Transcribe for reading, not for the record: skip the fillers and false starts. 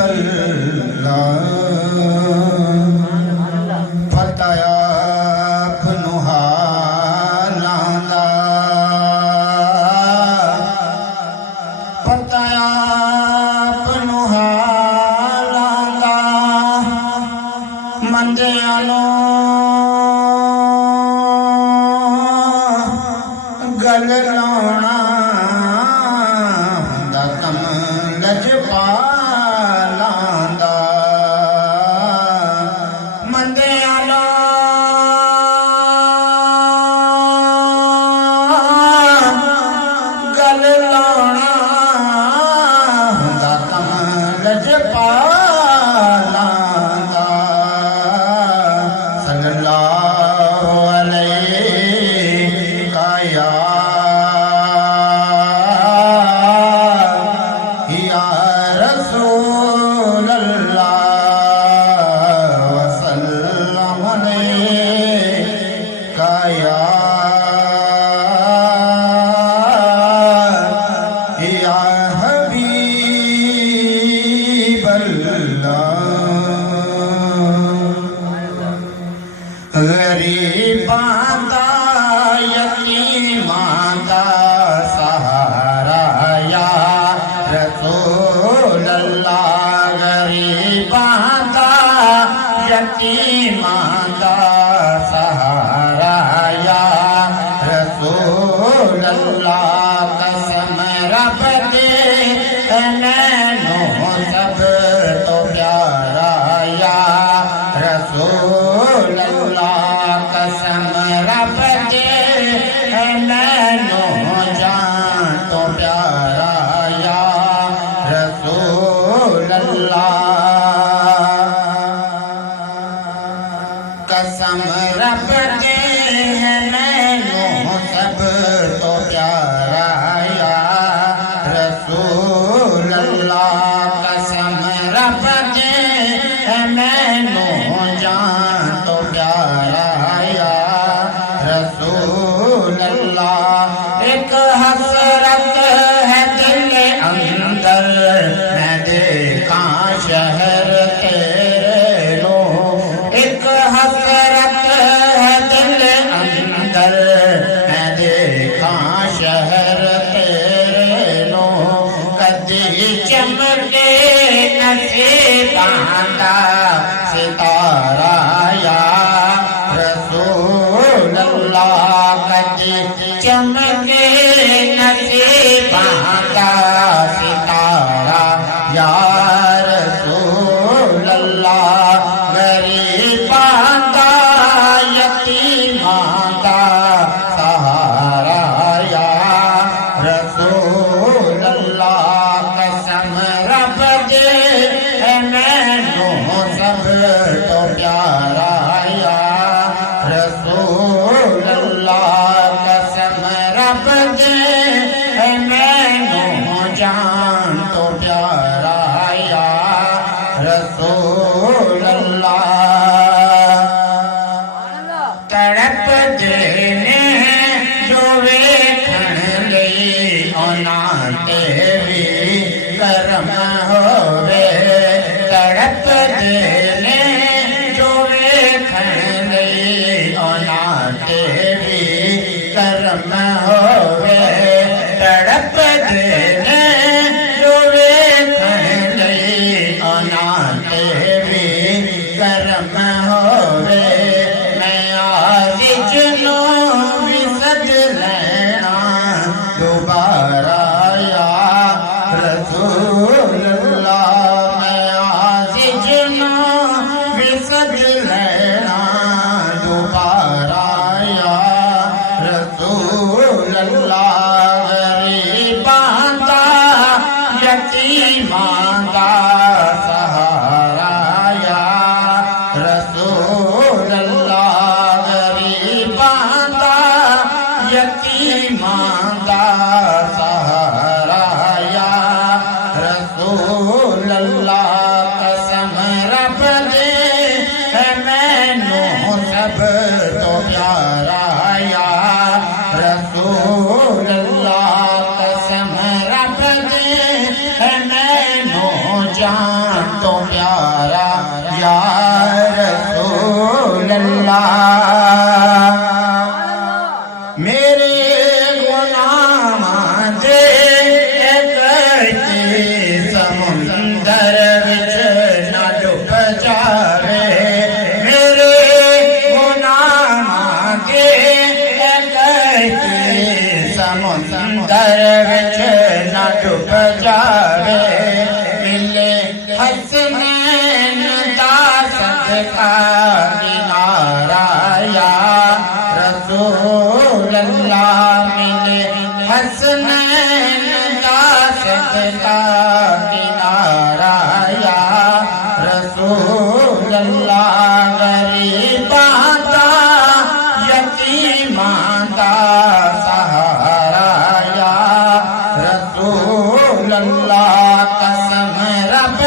اللہ فتح اپنو حالاں دا فتح اپنو حالاں دا مندیاں نوں گل لاؤنا ہوندا کم لجپالاں دا مندیاں نوں گل لاؤنا ہوندا کم لجپالاں دا صلی اللہ علیہ یا رسول اللہ وسلم علیک یا حبیب اللہ غریباں دا یتیماں دا سہارا یا رسول اللہ غریباں دا یتیماں دا سہارا یا رسول اللہ قسم رب دے نینوں سب تو پیارا یا رسول اللہ قسم رب دے نینوں جان تو پیارا یا رسول اللہ قسم رب دے نینوں سب تو پیارا یا رسول اللہ قسم رب دے نینوں جان تو پیارا یا رسول اللہ ایک حسرت ہے دل اندر میں دیکھاں شہر تیرے لو ایک حسرت ہے دل اندر میں دیکھاں شہر تیرے لو کدی چمکے نصیباں دا ستارہ یا رسول اللہ کدی چمکے نصیباں دا ستارہ یا رسول اللہ غریباں دا یتیماں دا سہارا یا رسول اللہ قسم رب دے نینوں سب تو پیارا یا رسول اللہ قسم رب دے نینوں جان تو پیارا یا رسول اللہ تڑپ دینے جو ویکھن لئی انہاں تے وی کرم ہووے تڑپ دینے جو ویکھن لئی انہاں تے وی کرم ہووے تڑپ دینے جو ویکھن لئی انہاں تے وی کرم ہووے میں عارج نوں وی سد لینا دوبارہ یا رسول اللہ میں عارج نوں وی سد لینا دوبارہ یا رسول اللہ غریباں دا یتیماں دا سہارا یا رسول اللہ غریباں دا یتیماں دا سہارا یا رسول اللہ قسم رب دے نینوں سب تو پیارا یا رسول اللہ قسم رب دے نینوں جان تو پیارا یا رسول اللہ میرے غلام دے کرتے سمندر وچ نہ ڈوب جاوے میرے غلام دے کرتے سمندر وچ نہ ڈوب جاوے ملے حسنین دا صدقہ کنارہ یا رسول اللہ ملے حسنین دا صدقہ کنارہ یا رسول اللہ غریباں دا یتیماں دا سہارا یا رسول اللہ قسم رب